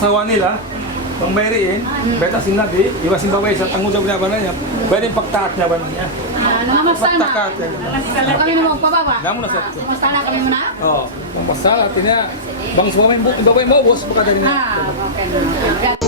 asawa nila, pang bayriin, beta sinabi, iwasin baway sa tanggung jawab niya ba na niya, pwede pagtaat niya ba na niya. Nangamasta na. Pagtakat niya. Kami na magpababa. Damo na sa ito. Namasta na kami muna? Oo, kung masala, tinya, bang sumamay mo, baway mo, boss, baka dali na. Okay na.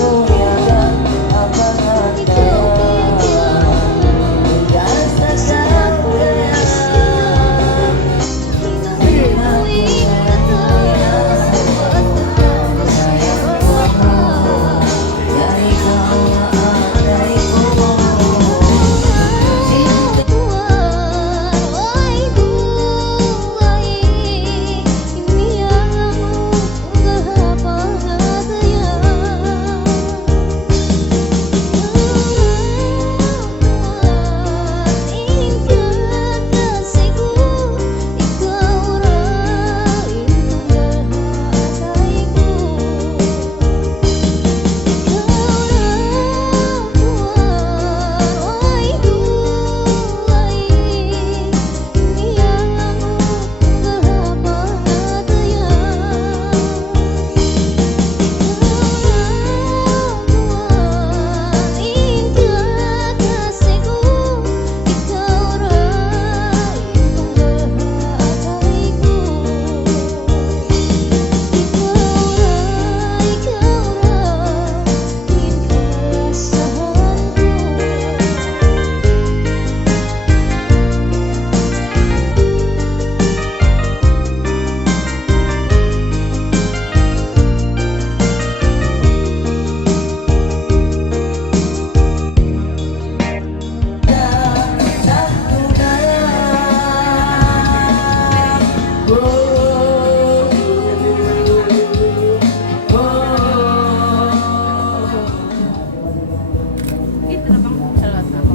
Ito na bang salat na ako?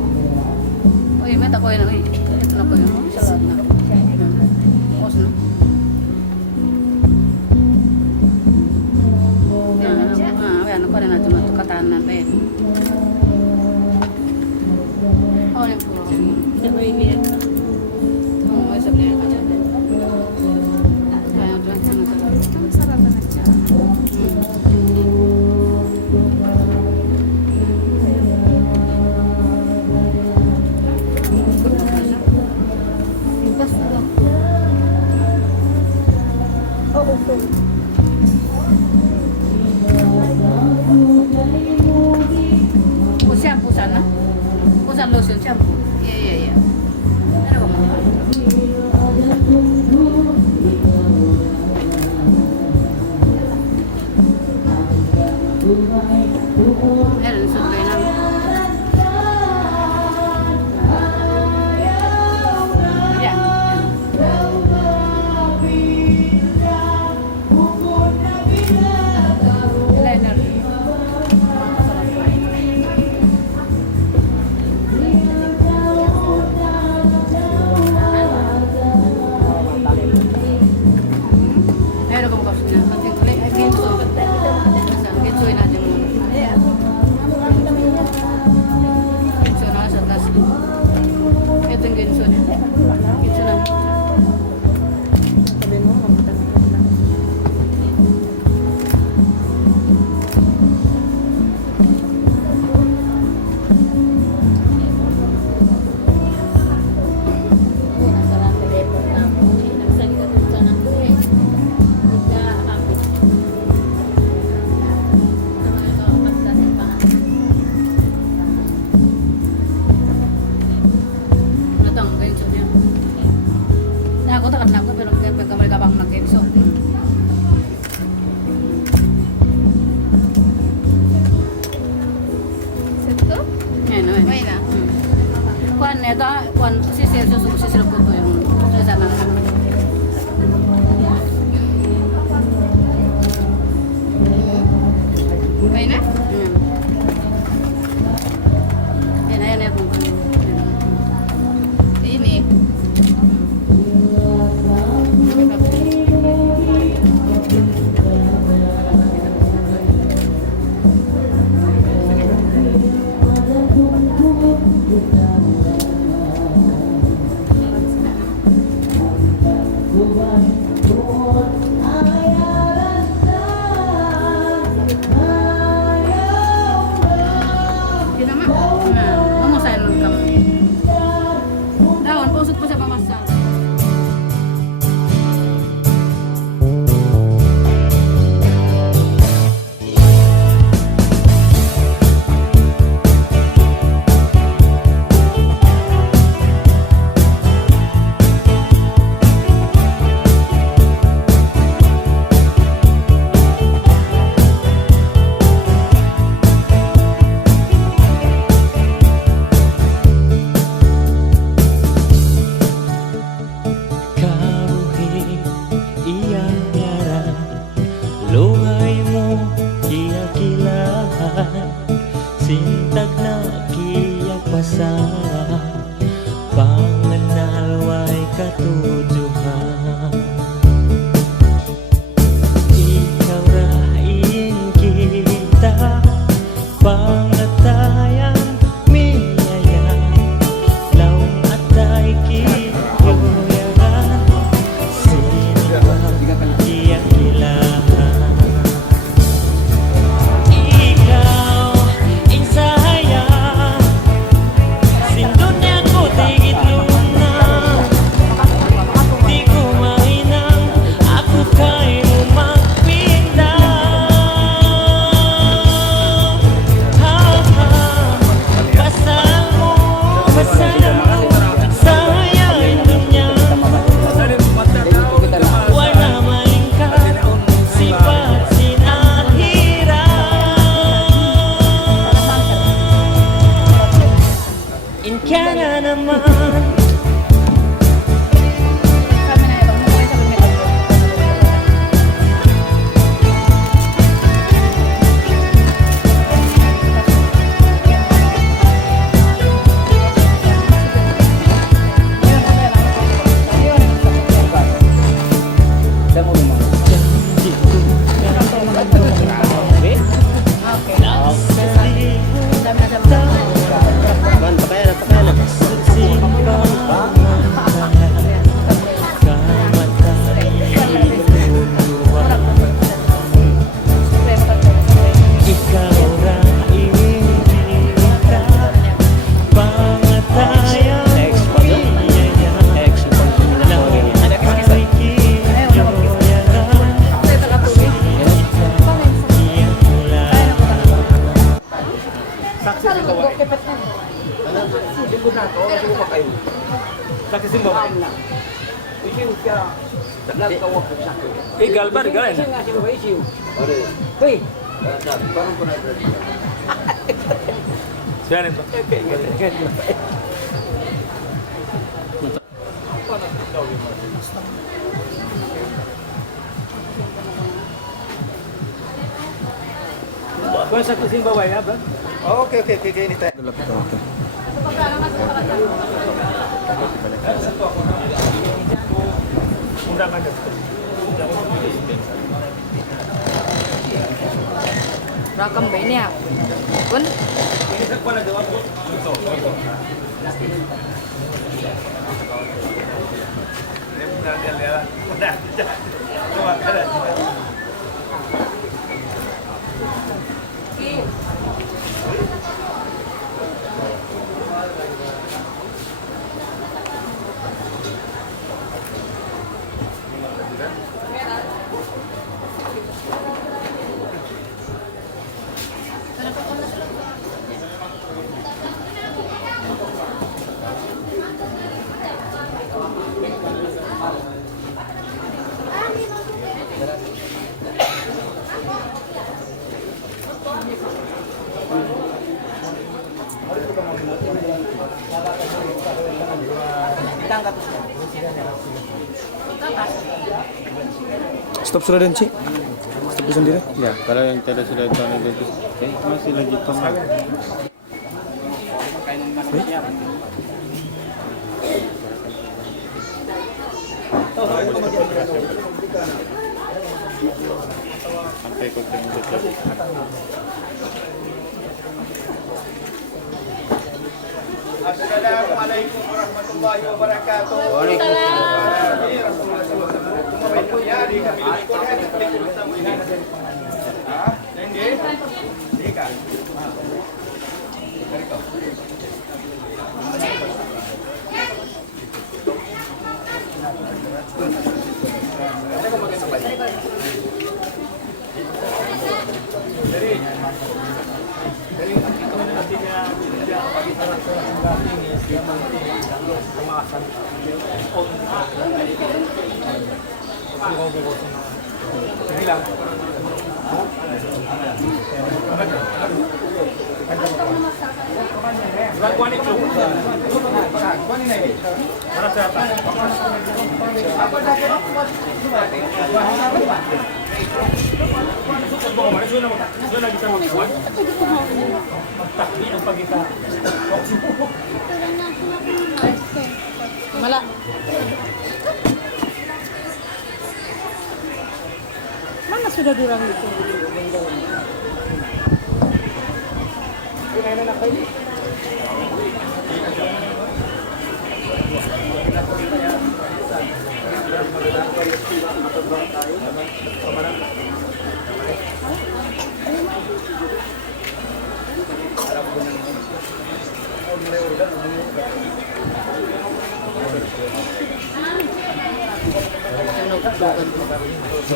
Uy, mata ko yun. Uy, ito na ko yun. Salat na. Pos na. Ano ko rin natin matukataan na ba yun? Oh, yung po. Ito yung ganyan ka. Oo, isa ka yan. Kaya ito lang sana salat. Ang sarap na siya. Shampoo sana? Pusan lotion shampoo? Iya. Ano ba mga? Meron sudloy lang. Yan. Eyeliner. Meron kang box na. Pati ulit. Ginso. Ginsoy natin muna. Ginso na sa taas. Ito yung ginso niya. Ginso na. Natang ginso niya. Ako takot na ako pero kamay ka bang mag-ginso. Sito? Yan, yan. Okay na. Kuan ito, kuan sisil ko to yung sa sana na. Okay na? Yan. Yan. Ini. Ay, Isiw siya. Nagkawag ko sa akin. Igal ba? Igal Isiw nga sila ba isiw? Hey! Parang ko na. Siya rin ba? Kung sa kusing baway na ba? Okay. Ini tayo. Okay. Undang ka dito. Rakam ba niya? Kun? Inisag pa na daw ako. Ito. Stop sudah dan Cik. Stop di sendiri. Ya, kalau yang tadi sudah tahu itu, masih lagi tomat. Sampai ketemu tetap. Assalamualaikum warahmatullahi wabarakatuh. Mala. Mana sudah durang itu?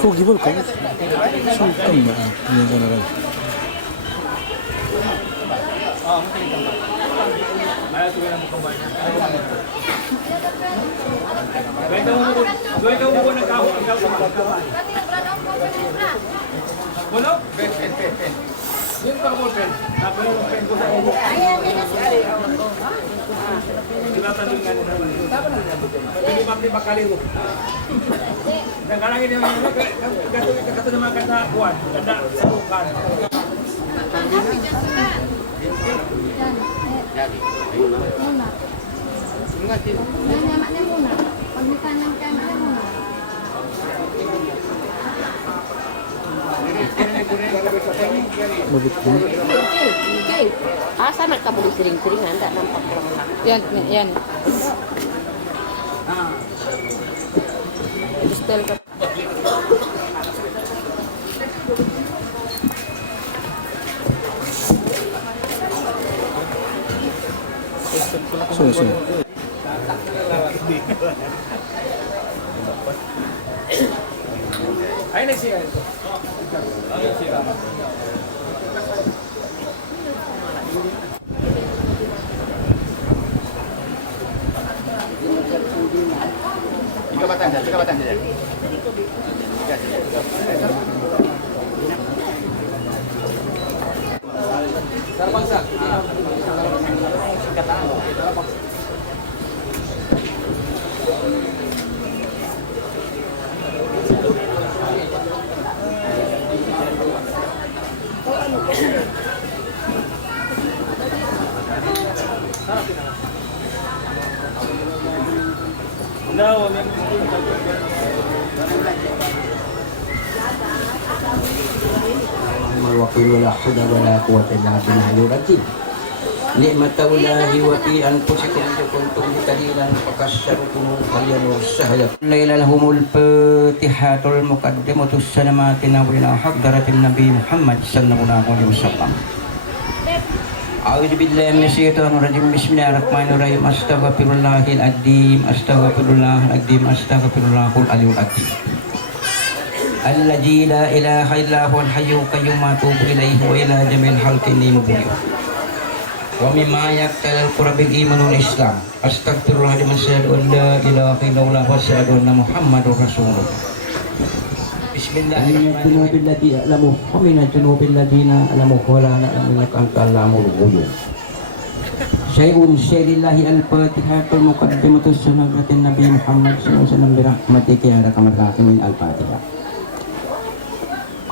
Kau gibol kau? Sultan ba? Ini sana lagi. Okay. Asa nak kabuli sering-seringan tak nampak orang nak. Yan. Style ka. Sini. Ay, nagsiya. Wakil la hawla wala quwwata illa billahil azim. Ni'matullahi wa fi anfusikum kuntum qalilan fakassarukum kalian sahaya. Laila lahumul fatihatul muqaddimatus salamatina wa ila hadratin nabi Muhammad sallallahu alaihi wasallam. A'udzu billahi minasyaitonir rajim. Bismillahirrahmanirrahim. Astaghfirullahal azim. Astaghfirullahal azim. Astaghfirullahal aliyyul azim. Alladzi la ilaha illa huwal hayyul qayyum atubu ilaihi wa ila jamil halqini mubin. Wa mimma yaqtal qurabil iman wal islam. Astaghfirullah liman syahadu an la ilaha illallah wa syahadu anna muhammadur rasulullah. Bismillahirrahmanirrahim. Billati a'lamu wa min junubil ladina a'lamu wa la na'lamu innaka antal alamul ghuyub. Syai'un syai'illahi al-fatihatul muqaddimatus sunnatin nabi Muhammad sallallahu alaihi wasallam bi rahmatika ya arhamar rahimin al-fatihah.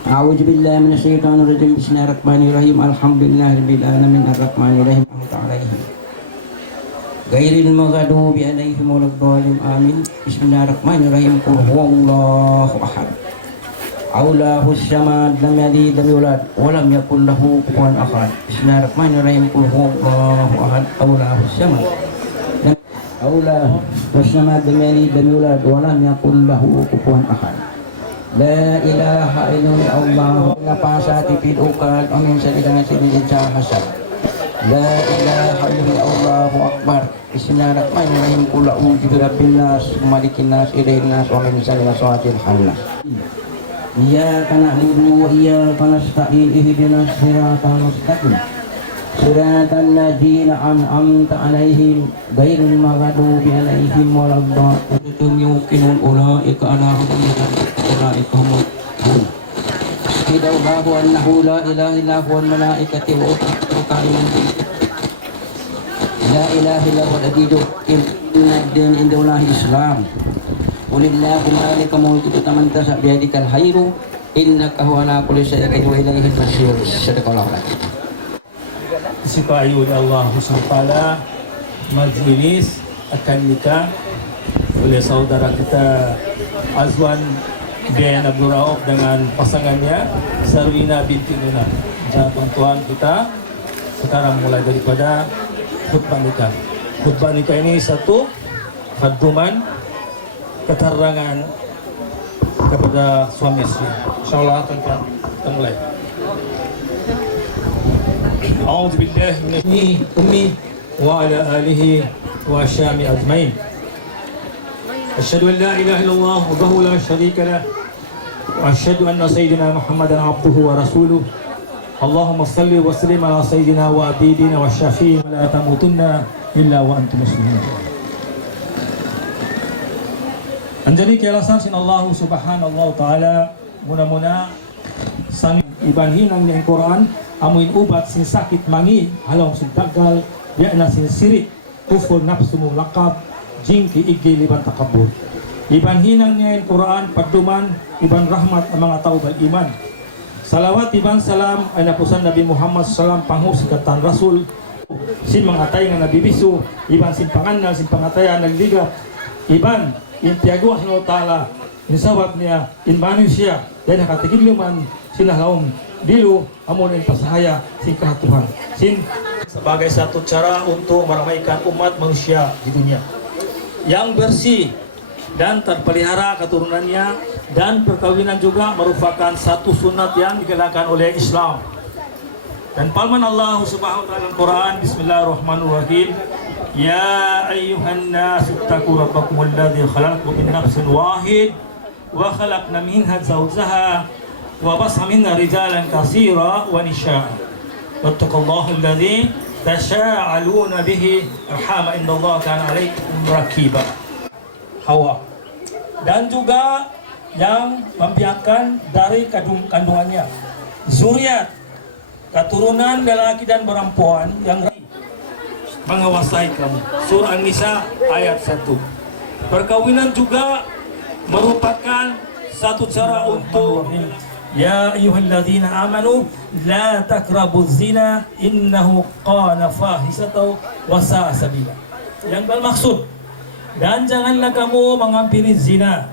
A'udzu billahi minasyaitonir rajim. Bismillahirrahmanirrahim. Alhamdulillahirabbil alamin arrahmanirrahim. Alaihim ghairil maghdubi alaihim waladdallin. Amin. Bismillahirrahmanirrahim. Qul huwallahu ahad. Allahus samad. Lam yalid wa lam yulad wa lam yakul lahu kufuwan ahad. Bismillahirrahmanirrahim. Qul huwallahu ahad. Allahus samad. Allahus samad. Lam yalid wa lam yulad wa lam yakul lahu kufuwan ahad. La ilaha illallah nafasati fil uqad amin sadaqana sidin hasan. La ilaha illallah akbar. Bismillahirrahmanirrahim. Qul a'udzu birabbin nas malikin nas ilahin nas wa min syarri waswasil khannas. Iyyaka na'budu wa iyyaka nasta'in ihdinas siratal mustaqim. Siratal ladzina an'amta 'alaihim ghairil maghdubi 'alaihim waladdallin. Yuqinun ulaika ala hudan ulaika humul muhtadun. Ashhadu annahu la ilaha illa huwal malaikatu wa ulul ilmi. La ilaha illa huwal azizul hakim. Inna ad-din indallahi Islam. Qulillahi malika mulki man tasha bi yadikal khairu innaka huwa ala kulli syai'in qadir wa ilaihi al-masir. Sadaqallahu alazim. Disukai oleh Allah SWT majelis akan nikah oleh saudara kita Azwan bin Abdul Rauf dengan pasangannya Sarwina binti Nuna. Jadi tuan-tuan kita sekarang mulai daripada khutbah nikah. Khutbah nikah ini satu khaduman keterangan kepada suami istri. Insyaallah tuan-tuan kita mulai. A'udzu billahi minasy ummi wa ala alihi wa syami ajmain. Asyhadu an la ilaha illallah wahdahu la syarika lah wa asyhadu anna sayyidina Muhammadan abduhu wa rasuluh. Allahumma shalli wa sallim ala sayyidina wa abidina wa syafi'ina la tamutunna illa wa antum muslimun. Anjali kialasan sin Allah subhanahu ta'ala muna-muna sang ibanhinang ni Al-Quran amuin ubat sin sakit mangi halau sin tagal bi'na sin sirik kufur nafsu mulaqab jingki igi liban takabur iban hinang niya Quran paduman iban rahmat ang mga tao bal iman salawat iban salam ay napusan Nabi Muhammad sallam panghus sikatan rasul sin mga tay nga nabibiso iban sin panganal sin pangatayan nagligat iban intiagwa sa ta'ala insawab niya in manusia dahil nakatigiliman sinahawang dilo amon ang pasahaya sin kahatuhan sin sebagai satu cara untuk meramaikan umat manusia di dunia yang bersih dan terpelihara keturunannya dan perkawinan juga merupakan satu sunat yang digelarkan oleh Islam. Dan firman Allah Subhanahu wa taala Al-Qur'an Bismillahirrahmanirrahim Ya ayyuhan nas ittaqu rabbakumul ladzi khalaqakum min nafsin wahid wa khalaqna minha zawjaha وبص منا رجالا كثيرا ونساء واتقوا الله الذي تساءلون به أرحام إن الله كان عليكم رقيبا. Hawa dan juga yang membiarkan dari kandungannya. Zuriat, keturunan lelaki dan perempuan yang menguasai kamu. Surah An-Nisa ayat 1. Perkawinan juga merupakan satu cara untuk ya ayyuhalladzina amanu la taqrabuz zina innahu qana fahisatan wa sa'a sabila. Yang bermaksud, dan janganlah kamu menghampiri zina.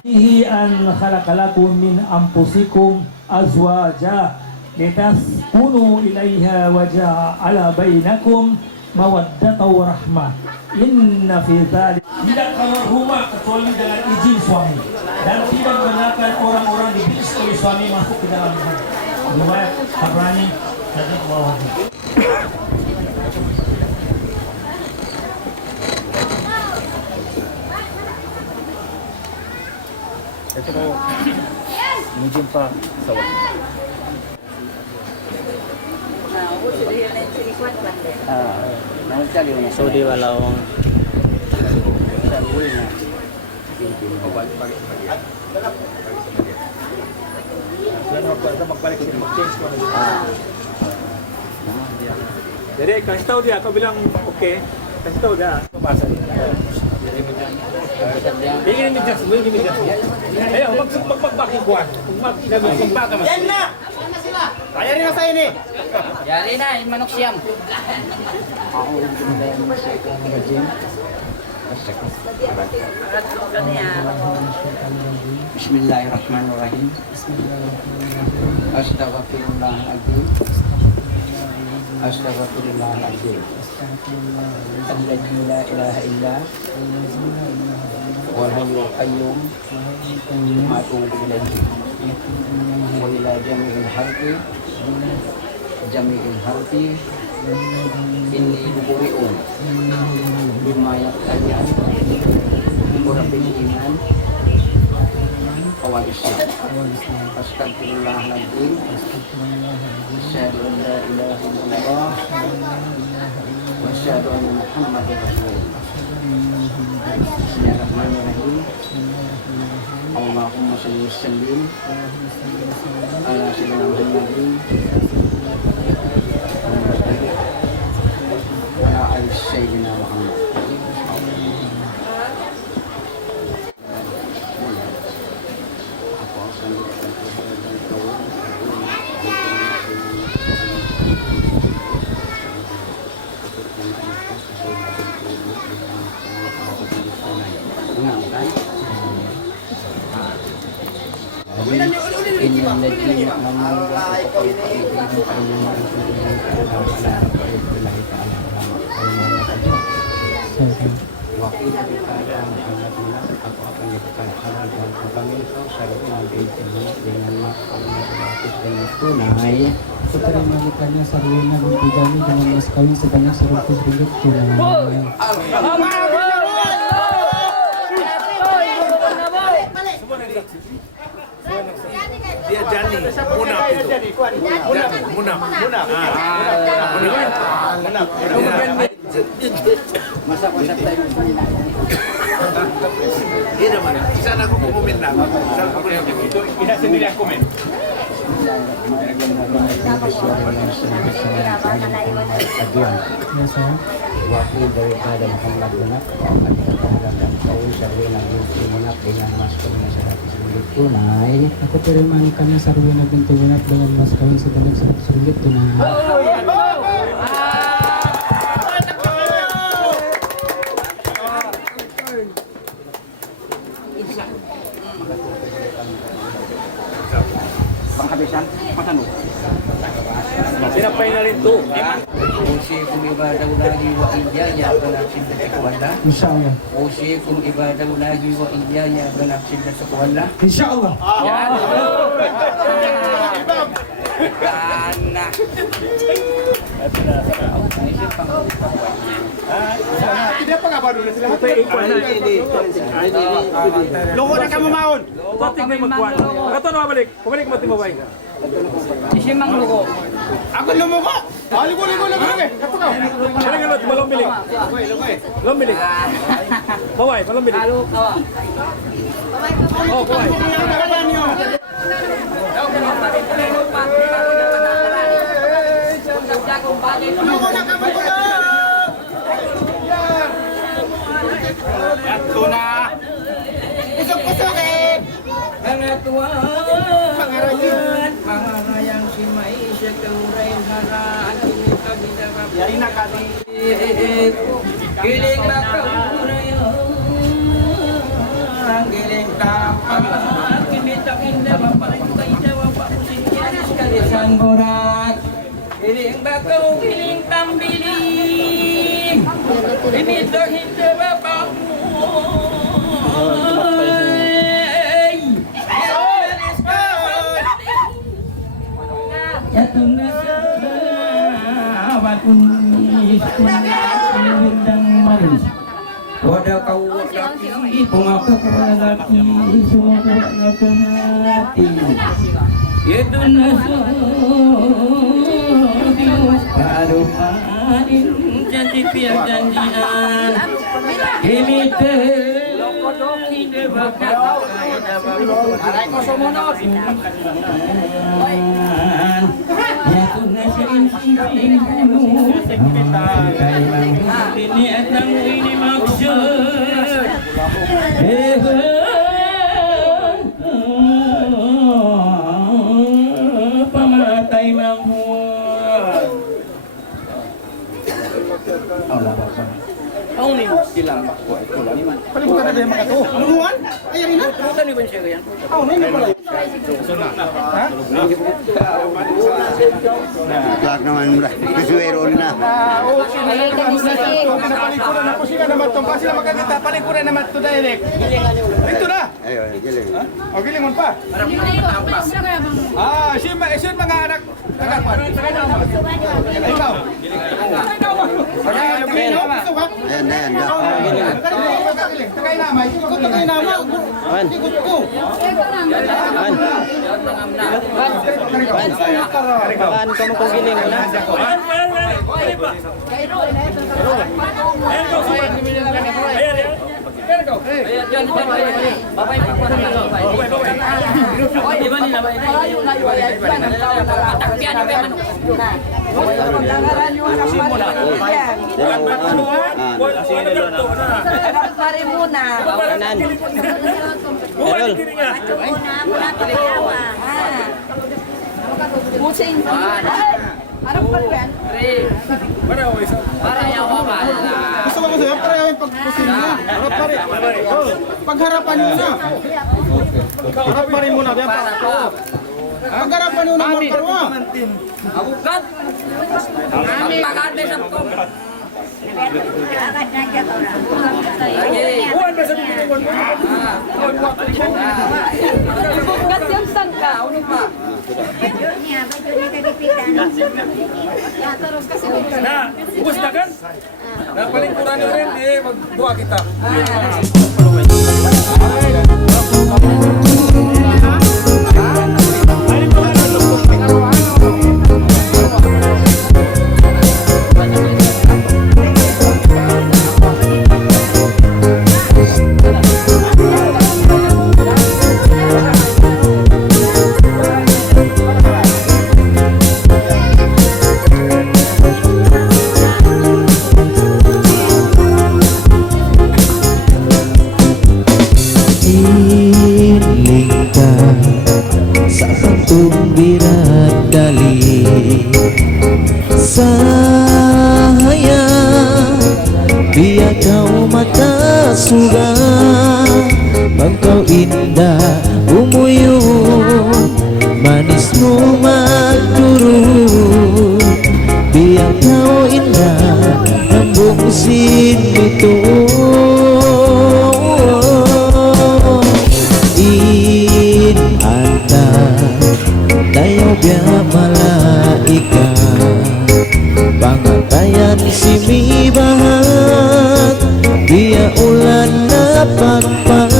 Fihi an khalaqalakum min anfusikum azwaja litaskunu ilaiha wa ja'ala bainakum mawaddatan wa rahmah. Inna fi dzalik, tidak keluar rumah kecuali dengan izin suami, dan tidak membenarkan orang-orang dibius oleh suami masuk ke dalam rumah. Riwayat Tabrani dan Allah. Ito po, medium pa sawa. So di walawang Jadi kasih tahu dia, kau bilang oke, kasih tahu dia. Ingin mejas, ingin mejas. Ayo, magbaki kuat. Yan na! Bayarin na sa ini. Yari na, yung manok siyam. Bismillahirrahmanirrahim. Astaghfirullahaladzim. Astaghfirullahaladzim. Alladzi la ilaha illa wal hayyul qayyum wa atubu ilaihi wa ila jami'il harfi inni buri'un bima yaqtadi'an murabbil iman awal islam. Astagfirullahaladzim. Asyhadu an la ilaha illallah wa asyhadu anna Muhammadar Rasulullah. Bismillahirrahmanirrahim. Allahumma shalli wa sallim ala sayyidina Muhammadin wa ala ali sayyidina Muhammad. Tunai Keterima sarjana dan dijami dengan mas kawin sebanyak 100 ringgit tunai. dia Jani, Munaf itu. Munaf. masak-masak dari Dia dah mana? Di sana aku mau komen lah. Aku yang itu, tidak sendiri aku komen. Ya saya. Wakil daripada Muhammad Munaf dan kau sarjana Munaf dengan mas kawin sebanyak 100 ringgit tunai. Aku terima nikahnya sarjana binti Munaf dengan mas kawin sebanyak 100 ringgit tunai. Penghabisan makan. Siapa yang itu? Usikum ibadallahi wa iyaya balakin taqwallah. Insyaallah. Usikum ibadallahi wa iyaya balakin taqwallah. Insyaallah. Anak. Tidak apa apa dulu sila. Loko na kamu maun. Totik na magkuhan. Kato na balik. Pumalik mo timabay. Isi mang luko. Ako lumuko. Ligo lagi. Kato ka. Kaya nga malong bilik. Malong bilik. Baway, malong bilik. Halo kawa. Ito na. Pusok-pusok eh. Mga tuwan, pangarayang si May siya kaurain haraan ini kabidabab. Yari na kami. Giling na kaurayan, giling kapal, kinita-kinda, mapalit kayo daw, papusin yan, iskalisan borak. Giling bakaw, giling tambiling, kinita-kinda, mapapusin. Jatuh kunis dan manis. Wadah kau laki, pengapa kau laki, semua kau hati. Itu nasu dius baru main janji piak janjian. Ini ide bakat kaida baru. Ya Tuhan sering ini adang ini maksud pamatay mahal. Allah Bapa. Kau ni silang ko ay kulang ni man. Palibutan na din mga to. Anuan? Ay, rin na. Tutan ni ban siya yan. Ni pala. Ha? Lag naman mula. Kisuero na. Palikuran na po sila naman itong kasi na magkakita. Palikuran naman ito direct. Dito na. Ayo, giling. O, gilingon pa. Siya mga anak. Ikaw. Ayan na yan. Tagay nama. Ikot tagay nama. Ikot ko. Kan kamu kau giling na. Gusto mo sa'yo? Para yung pagpusin mo. Pagharapan mo na. Harapan mo na. Pagharapan mo na. Abukat. Pagkakante sa ko. Bukat yung sangka. Ano pa? Nah, ubos na kan? Nah, paling kurang rin, magduwa kita. Biar kau mata surga, engkau indah umuyun, manismu maduru. Biar kau indah lambung sin itu, in anta tayo biar malaikat pangatayan si mibahat dia ulan napagpag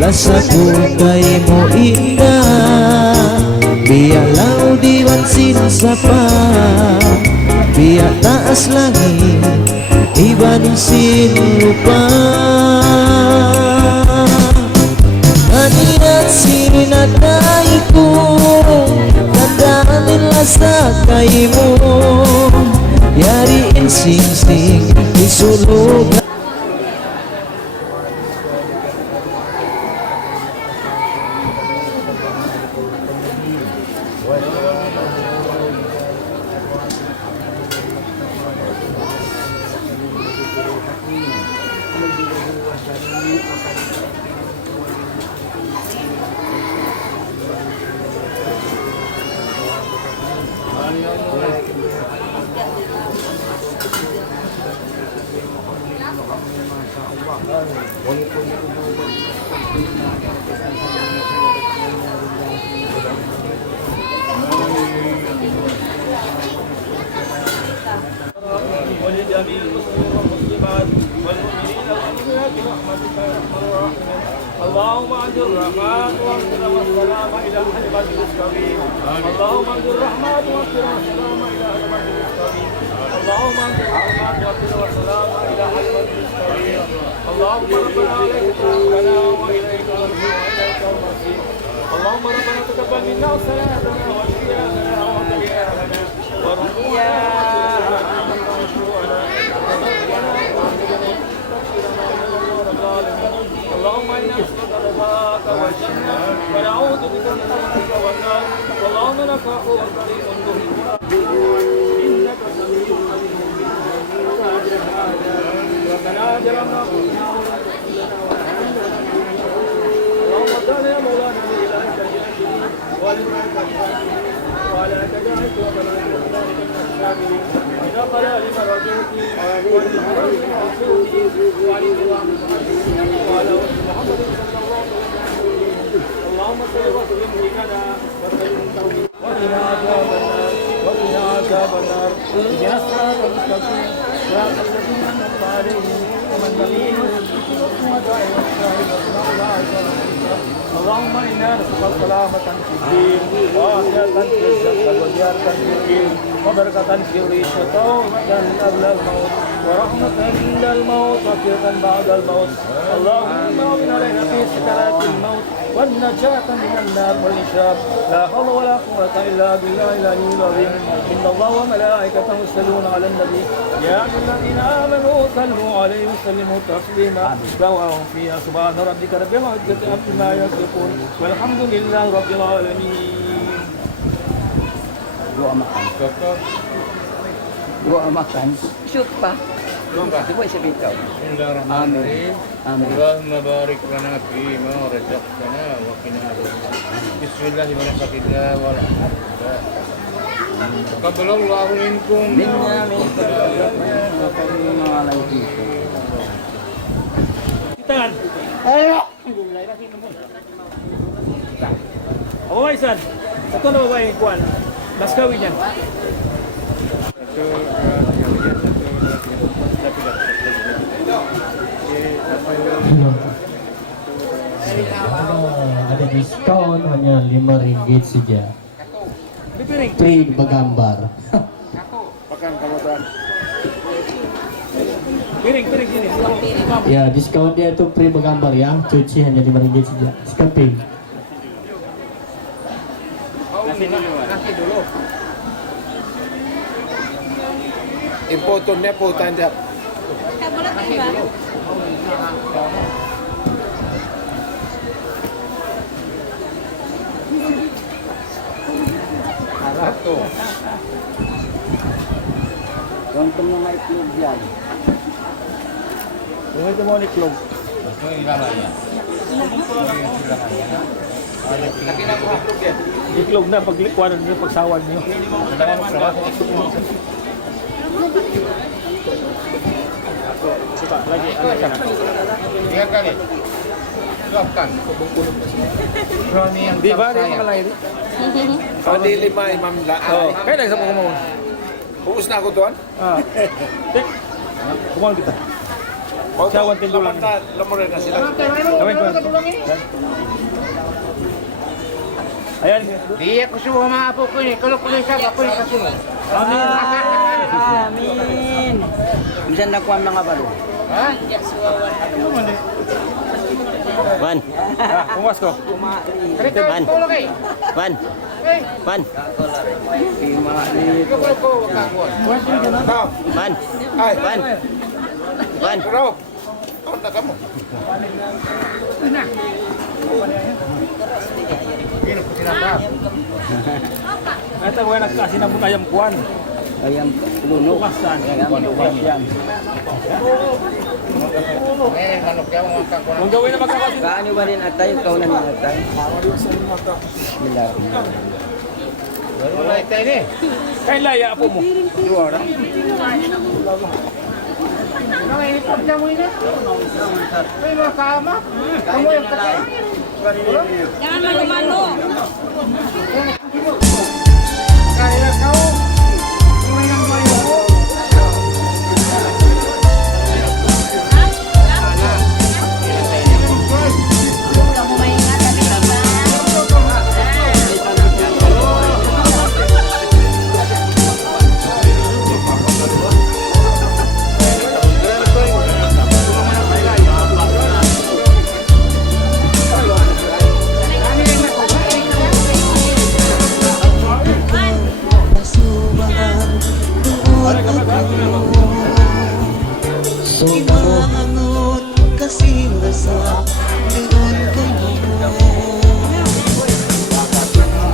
lasa ko kay mo indah biya lau diwansin sapa biya taas langit ibanin sin lupa ولجميع المسلمين والمسلمات والمؤمنين والمؤمنات برحمتك يا ارحم الراحمين. اللهم انزل الرحمات واغفر والسلام الى اهل بدر السبيل. اللهم انزل الرحمات واغفر والسلام الى اهل بدر السبيل. اللهم انزل الرحمات واغفر والسلام الى اهل بدر السبيل. اللهم ربنا عليك توكلنا واليك نرجو واليك المصير. اللهم ربنا تقبل منا صلاتنا وصيامنا وقيامنا وركوعنا اللهم انا نسالك رضاك والجنه ونعوذ بك من سخطك والنار. اللهم انك عفو كريم انك سميع قريب. ربنا اجرنا اللهم صل يا مولانا الهك الجليل ولمعك ولا تجعل ولا إذا قال لما رجوك وعلى محمد صلى الله عليه وسلم. اللهم صل وسلم لنا وسلم وقنا عذاب النار وقنا عذاب النار. اهدنا الصراط المستقيم صراط الذين أنعمت عليهم ومن نبيهم اللهم انا نسالك سلامة في الدين وعافية في الجسد وزيادة في الدين وبركة في الريش وتوبة قبل الموت ورحمة عند الموت وفرة بعد الموت. اللهم اغفر علينا في سكرات الموت والنجاة من النار والإشاب. لا حول ولا قوة إلا بالله العلي العظيم. إن الله وملائكته يصلون على النبي يا أيها الذين آمنوا صلوا عليه وسلموا تسليما. دعواهم فيها سبحان ربك رب العزة عما يصفون والحمد لله رب العالمين. Doa makan. Doa makan. Shoot pa. Di ba isa bitaw? Bismillahirrahmanirrahim. Amin. Allahumma barik lana fima razaqtana wa qina adzabannar. Bismillahirrahmanirrahim. Walhamdulillah. Taqabbalallahu minkum. Minna minkum alaihi. Tangan. Ayo. Apa Waisan? Satu nama baik kuan. Mas kawin yan. Ada diskon hanya RM5 saja. Piring. Free bergambar. Piring sini. Ya, diskon dia itu free bergambar ya. Cuci hanya RM5 saja. Scalping. Nasi dulu. Impotonnya po tanda. Arato. Untuk mga itlog yan. Yung ito mo ni Klog. Ito yung ilalaya. Iklog na paglikuan niyo pagsawan niyo. Coba lagi angkat. 3 kali. Suapkan. Roni yang Di ba rin saya. mga lain? Kalau di 5 imam lah. Oh, kaya lang sa mga mga. Uus na ako tuan. Ah. Tek. Kumain kita. Sawan tindulan. Lamurin na sila. Gawin ko. Ayan. Di ako suha mga apo ko ni. Kalau kulit siya, ako yung kasunod. Amin. Amin. Bisan na kuan mga balo. Ha? Wan. Pumas ko. Wan. Wan. Wan. Ito ko wakakuan. Now, Wan. ay, Wan. Wan. Rob. Out na kamo. Ito mo nagkasi na ayam kuan. Ayam luno. Lumasan. Ayam luno yan. Eh, manok yan mga kakuan. Kung gawin na magkakasi. Kaano ba rin atay? Ikaw na ni atay. Bismillahirrahmanirrahim. Wala ito ini. Kain laya apo mo. Dua orang. Nang inipot niya mo ini. Ay, makama. Kamu yang kata. Jangan malu-malu. Kaya kau. Kumain mo yun. Imangot kasing rasa doon kayo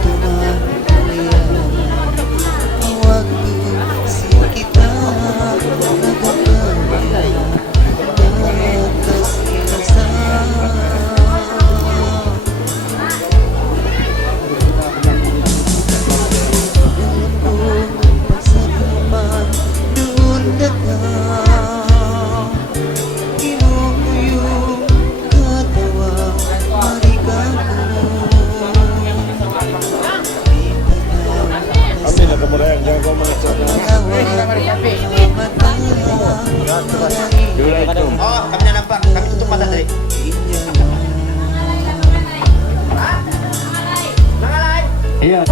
tuntunan kalian awag si kita nagkakaya dan kasing rasa doon pasaman doon dagat Oh, kami na nampak. Kami tutup mata tadi. Iya.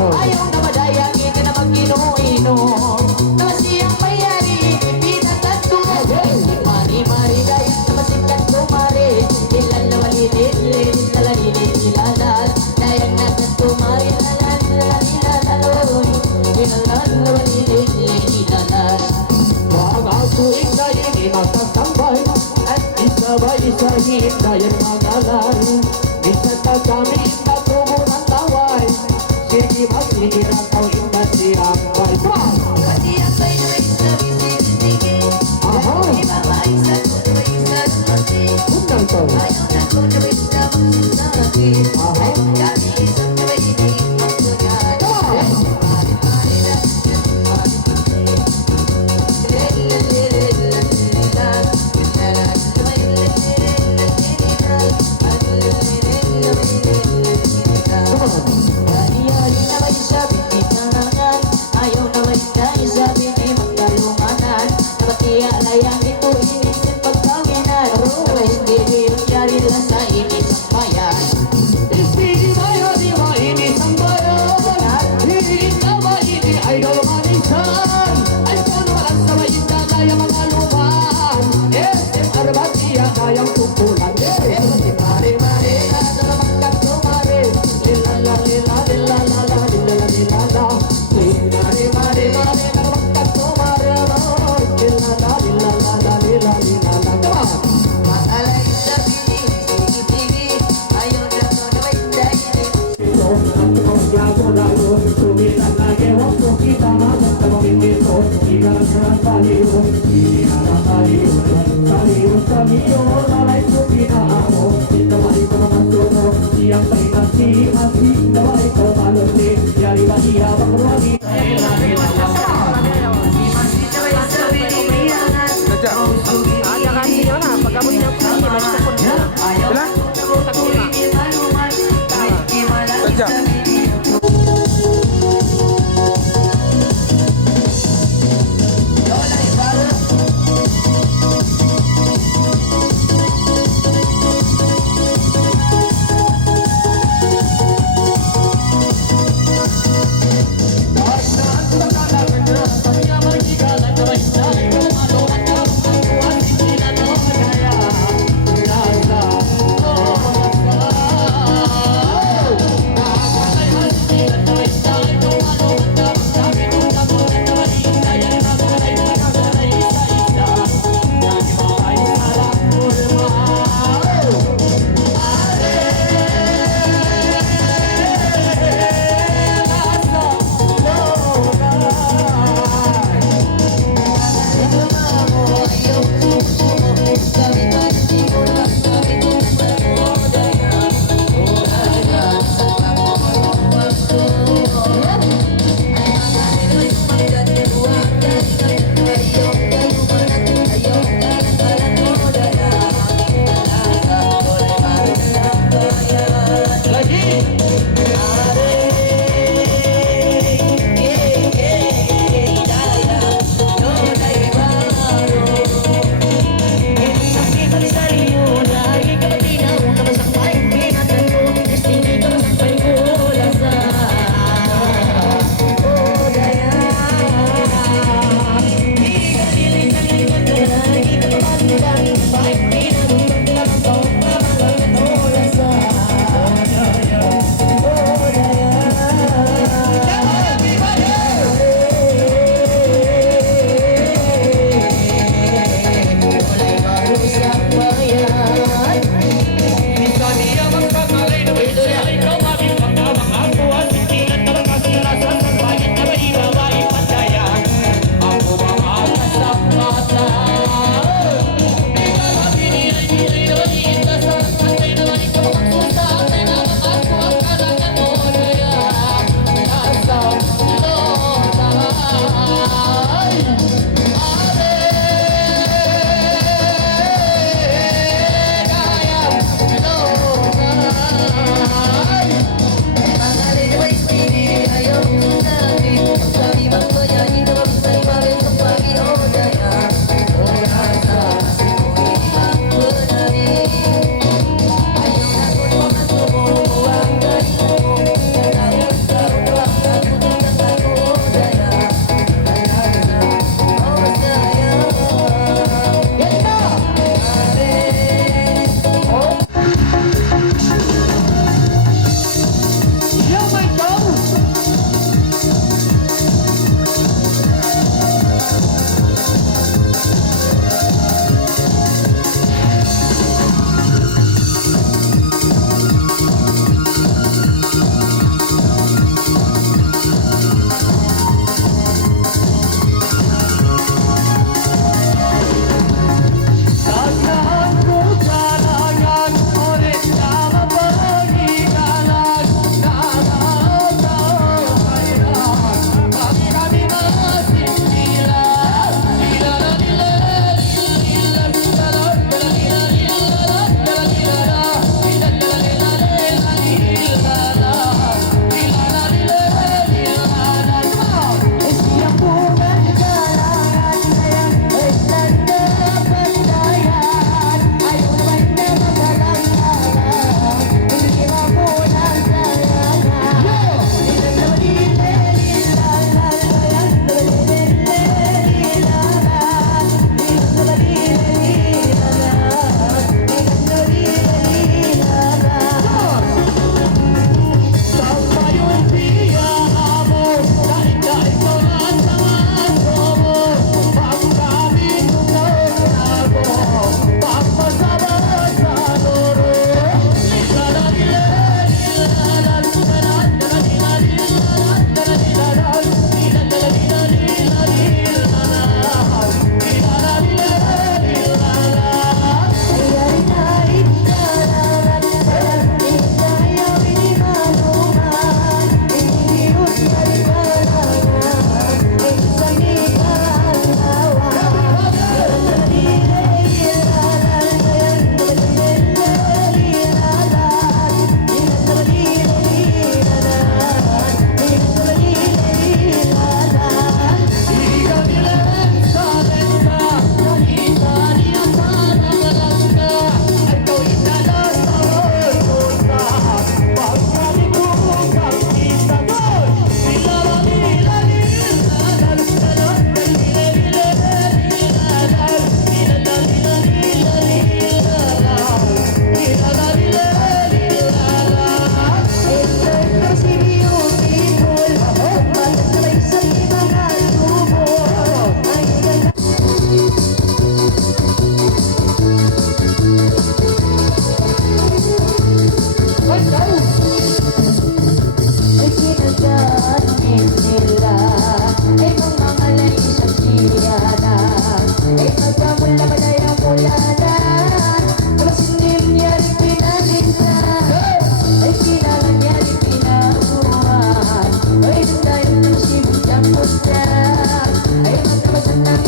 Ayaw na madayang ito na mag-ino-ino. Nasiyang mayari, pinatato. Mari-mari dahil na masikat kumari. Ilan na malilin, talalilin, ilalan. Dayang nakat kumari, lalan, ilalan na malilin, ilalan. Mga tuwing na hindi makasambay at isabay-isahin dahil magalan. Minsan na kami na tumulang taway. Sige masigil ang tawin na siyang bay. Pati ang bay na isabi-sige. Di ba ba isa ko na isa sumati? Ayaw na ko na isa magsinagi. Ay kami isang na hindi magsugan. Mari-mari na hari-hari na may sabi di tanangan. Ayaw na may sabi di magkalunganan. Napatiya layang ito inisin pagkawinan. Pero hindi yari lang sa inis ang bayan. Hindi ba di ba inis ang bayan? Hindi ka ba ini idol manisan? Ay kano lang sa bayin na kaya mga luman. SMR ba siya kayang tutulan? Mari-mari na sa namangkat kumari. Lilala, lilala, lilala, lilala, lilala. Mari-mari na namangkat kumari. Lilala, lilala, lilala, lilala. Come on! Matalay sa piling, sige-sige. Ayaw na ko na may dahil.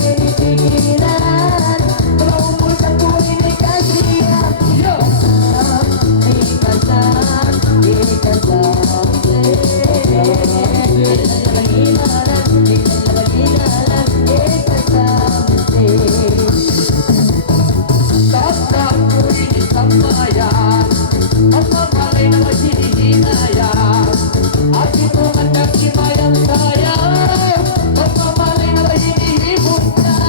aking pigilan. Maumul sa puwin ay kasiya. Ikasam, Tatap ko inisamayan, at mamalay na masinihinayan. At ito ang nagsimayang saya, at mamalay na masinihibong na.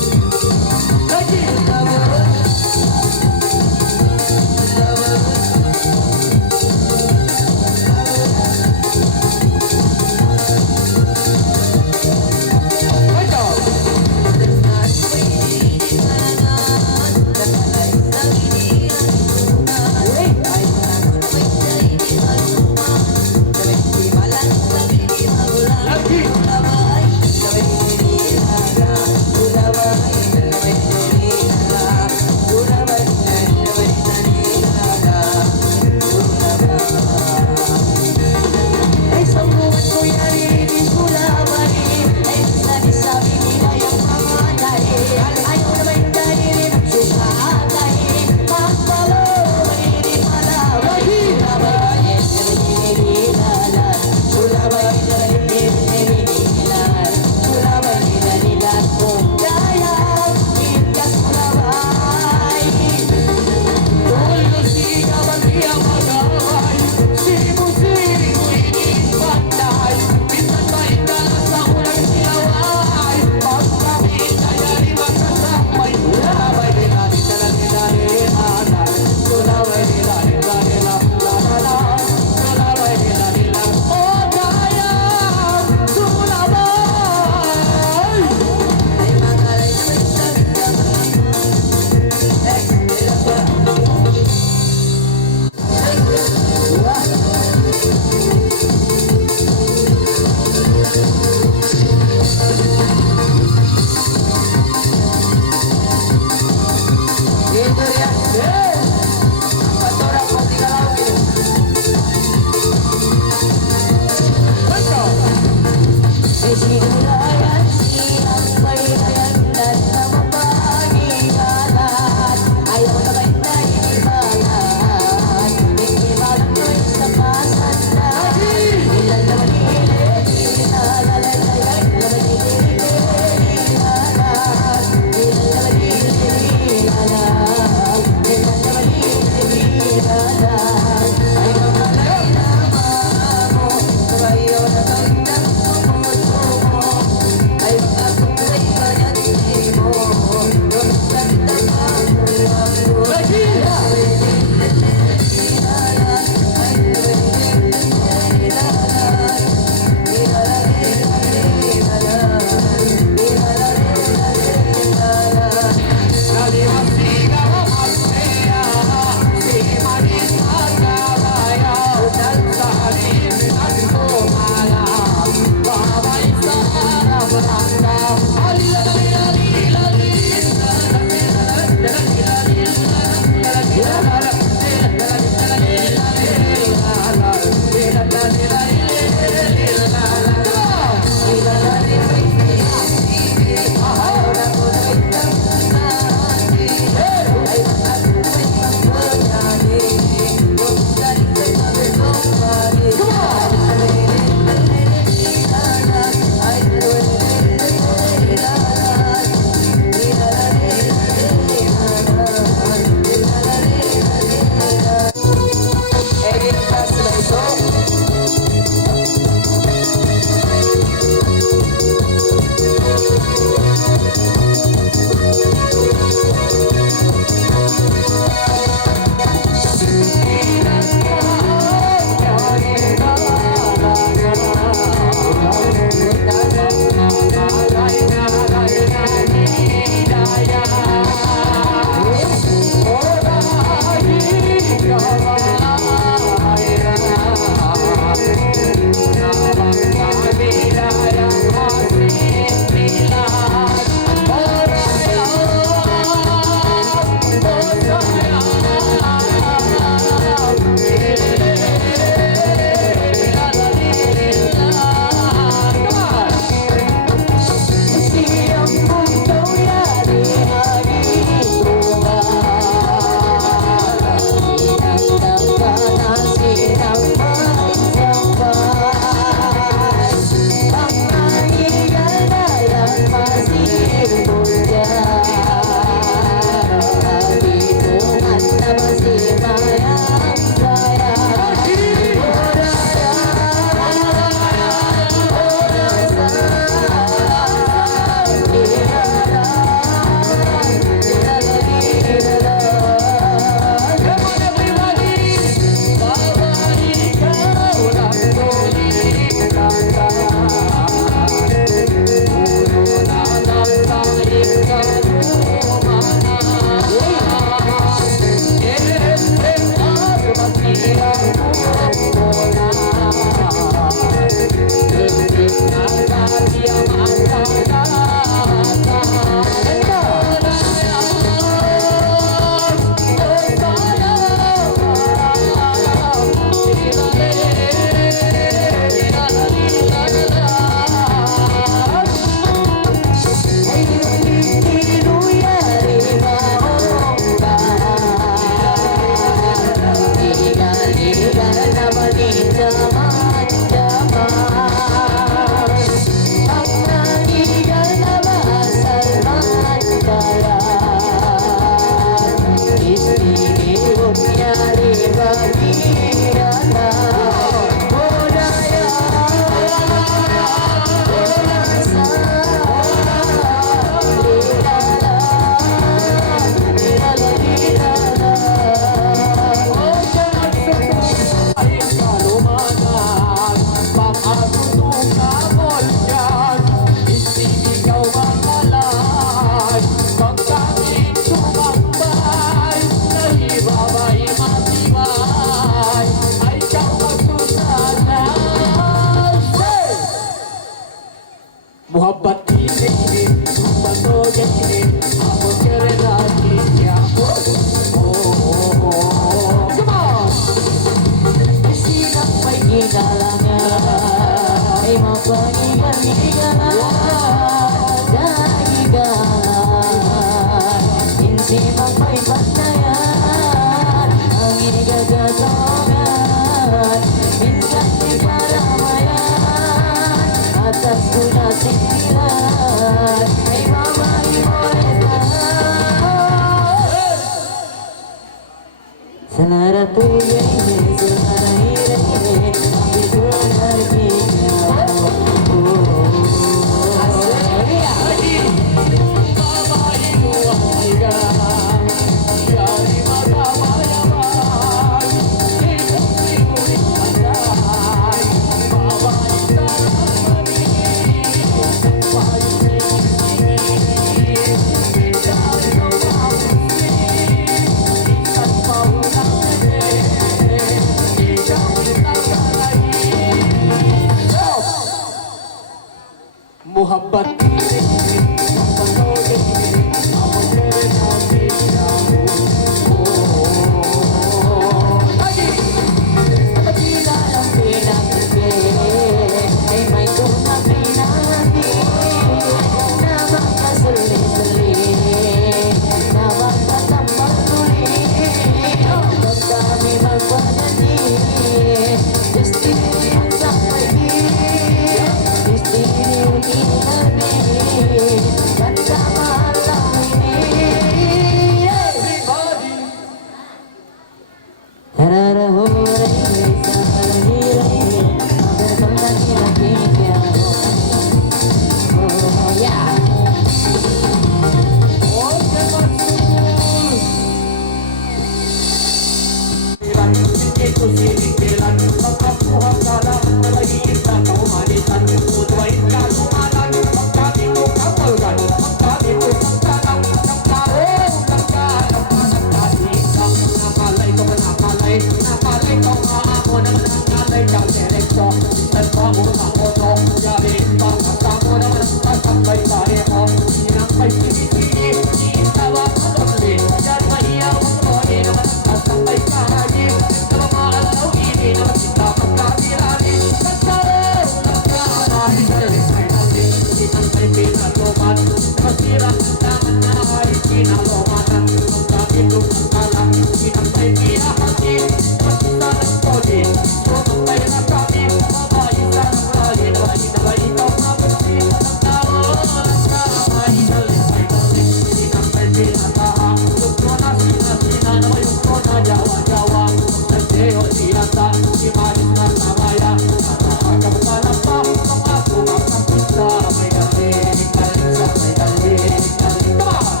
binatahan Gusto na sina-sina na may gusto na jawa-jawa Nagseho sinata, si Maris na samaya Nakakagkalang pa, kung ako makapisa May galing, galing sa may galing, galing Come on!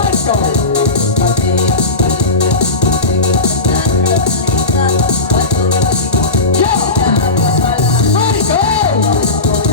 Let's go! Yeah! Let's go!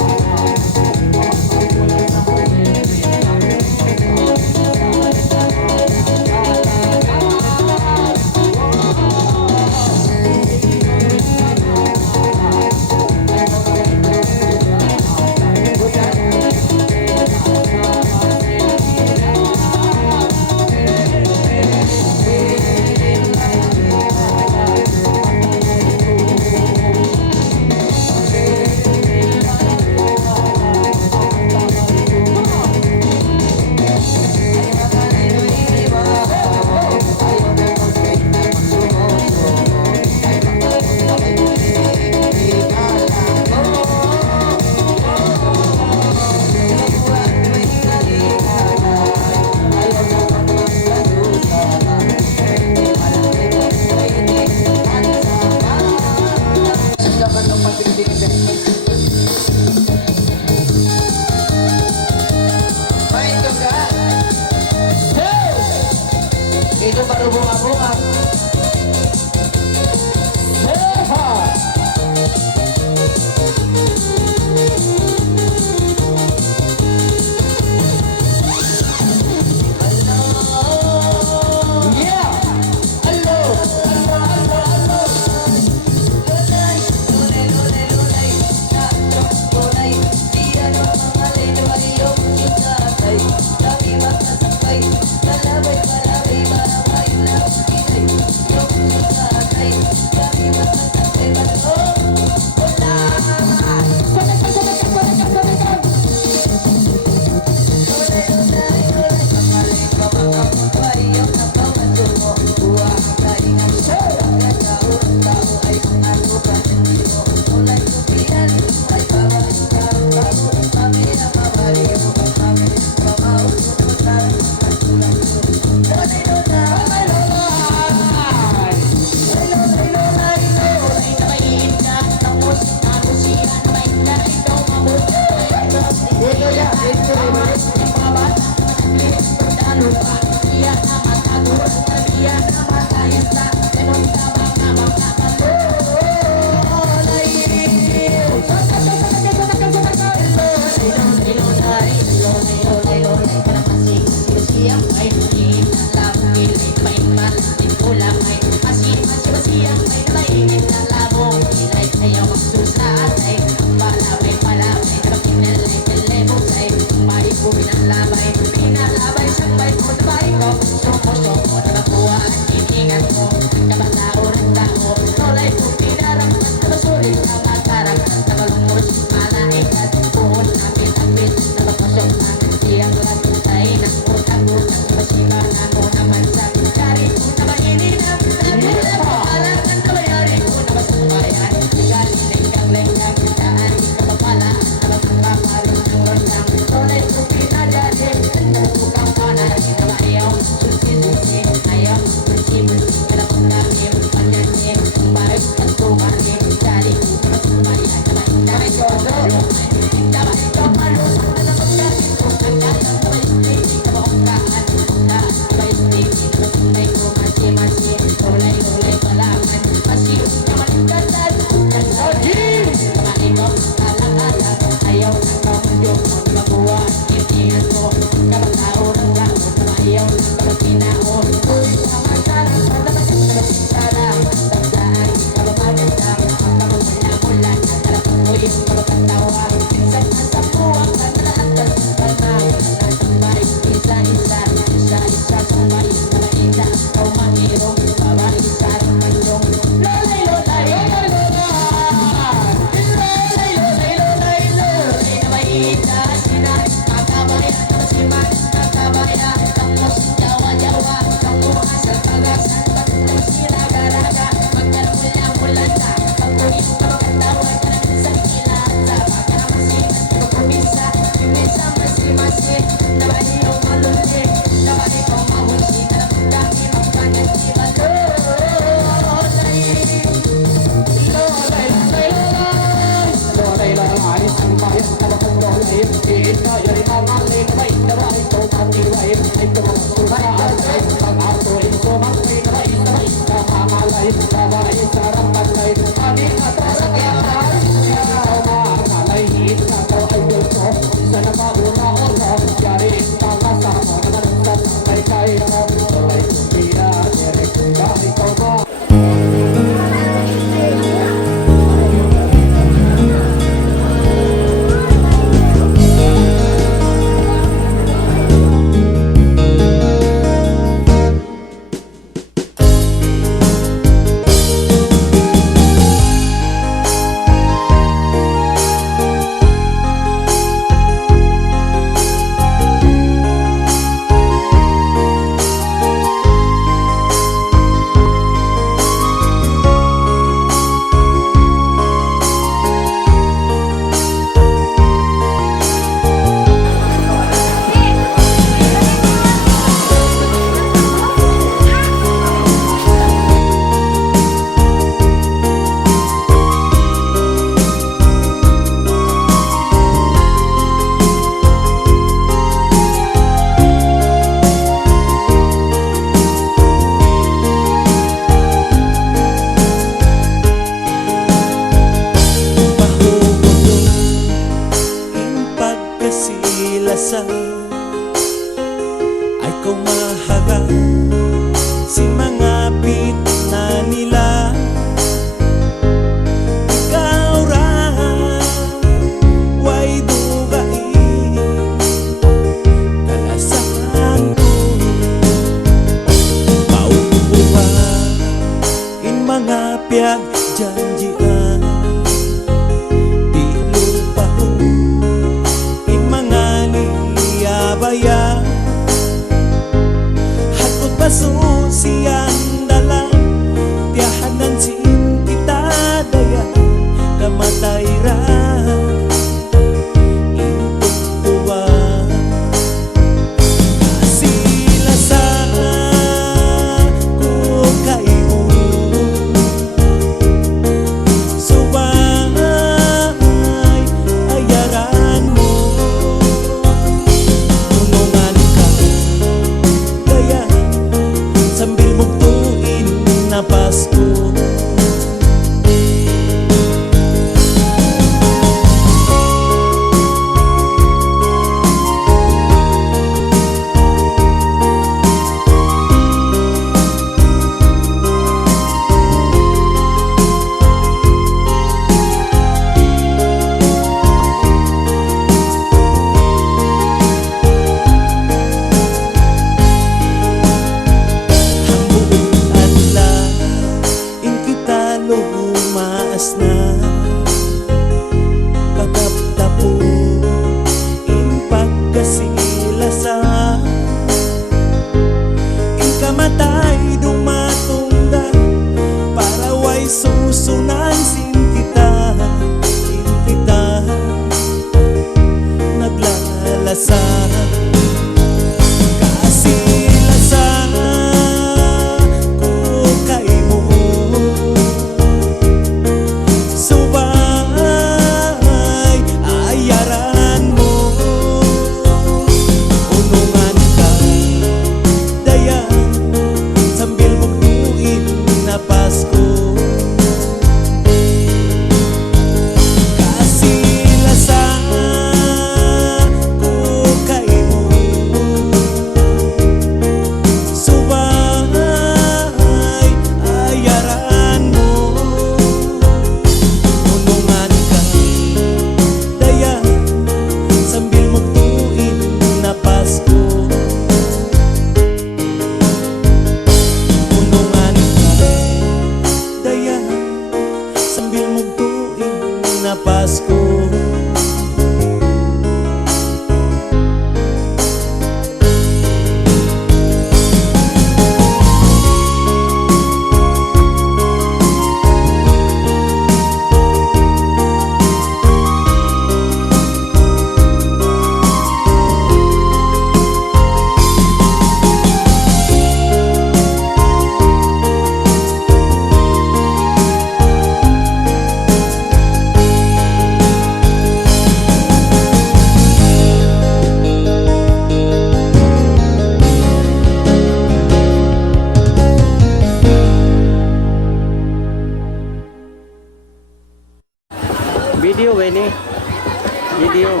Video.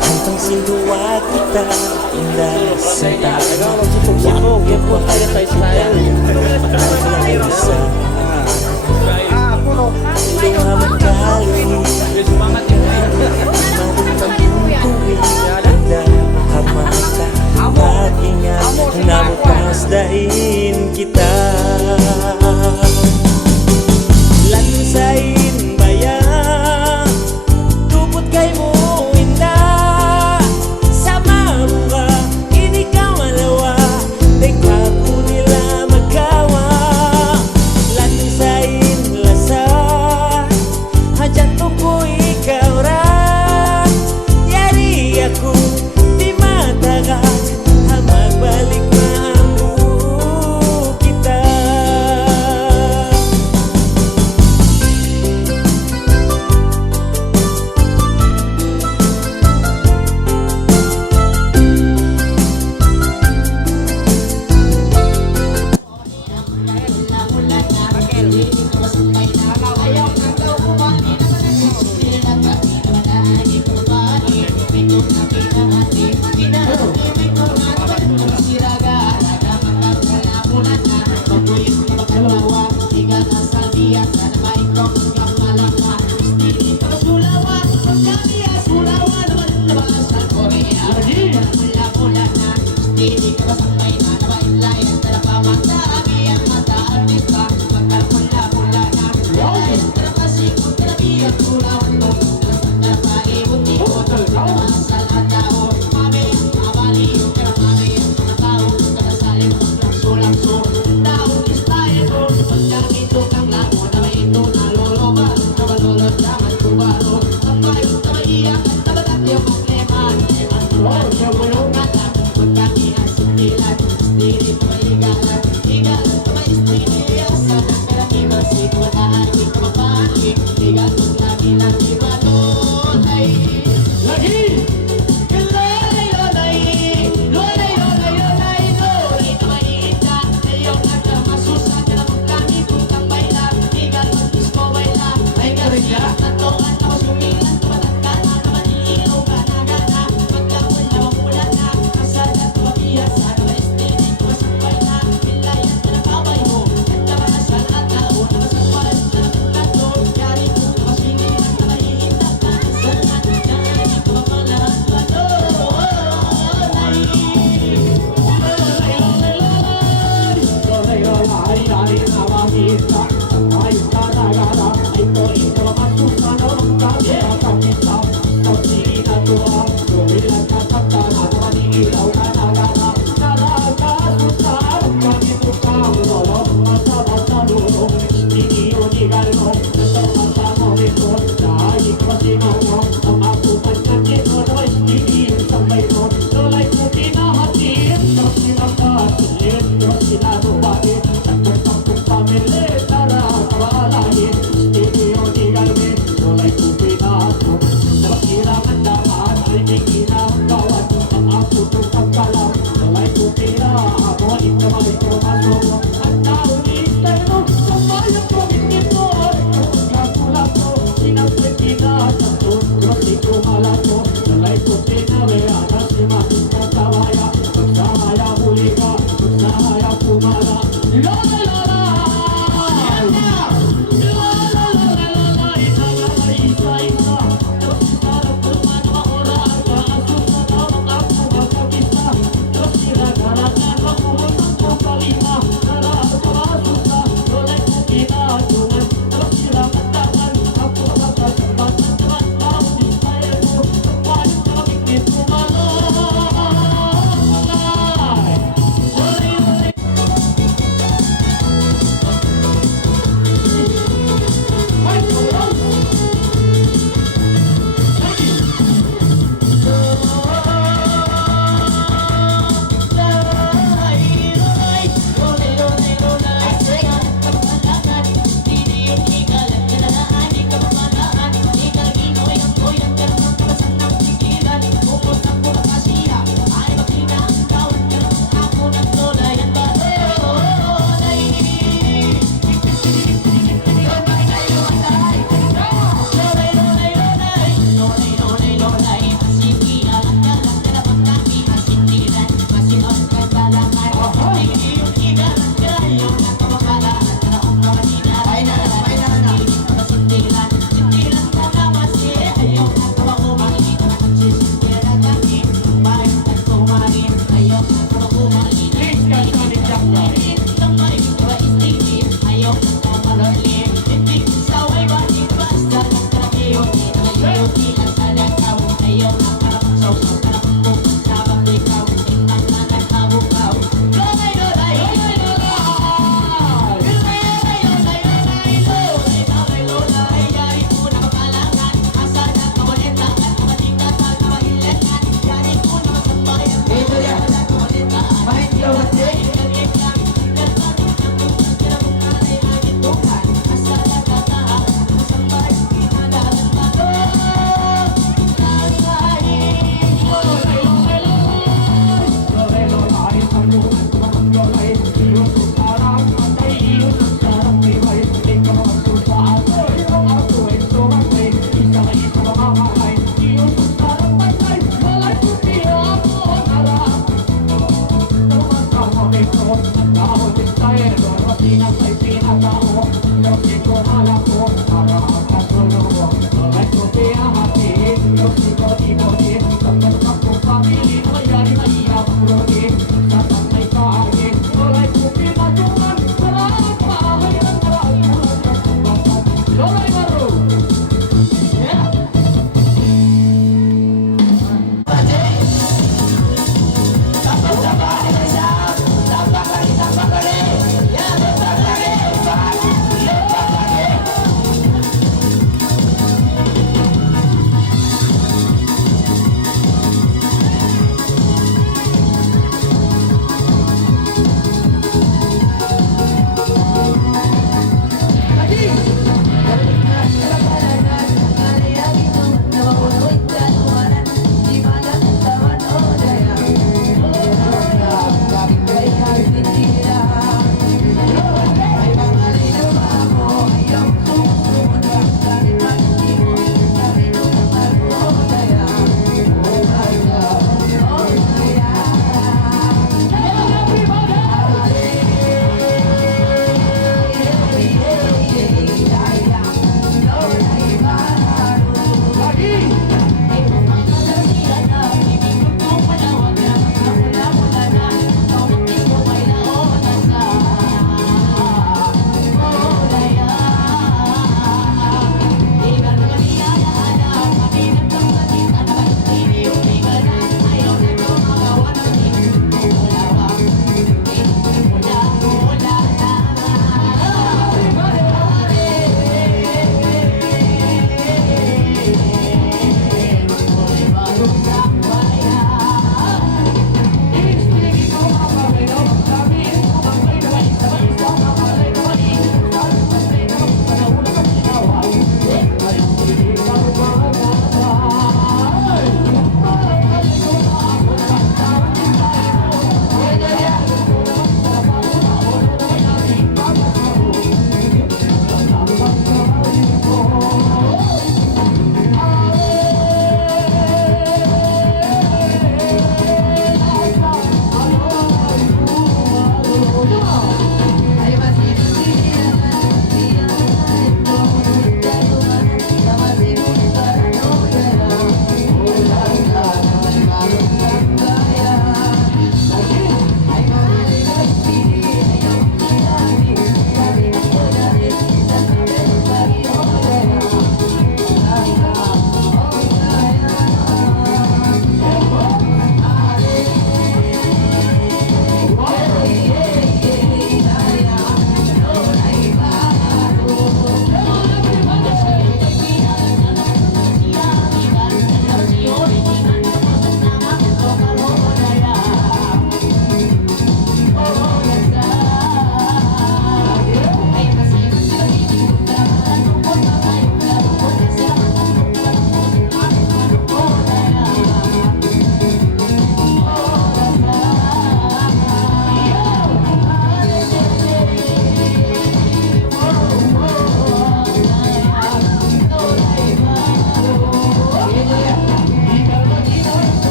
Hanggang siluwa kita indah sa tayo Sibog-sibog, yan po tayo tayo sa Luha magkalo Hamasa at ingat na bukas dahin kita Lansain bayan Tupot kay mo indah Sama ka, ini ka malawa Teka ko nila magawa Lansain lasa Hadyan to ko ikaw ra Yari ako di matagat Magbalik na ang buo kita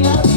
ngerti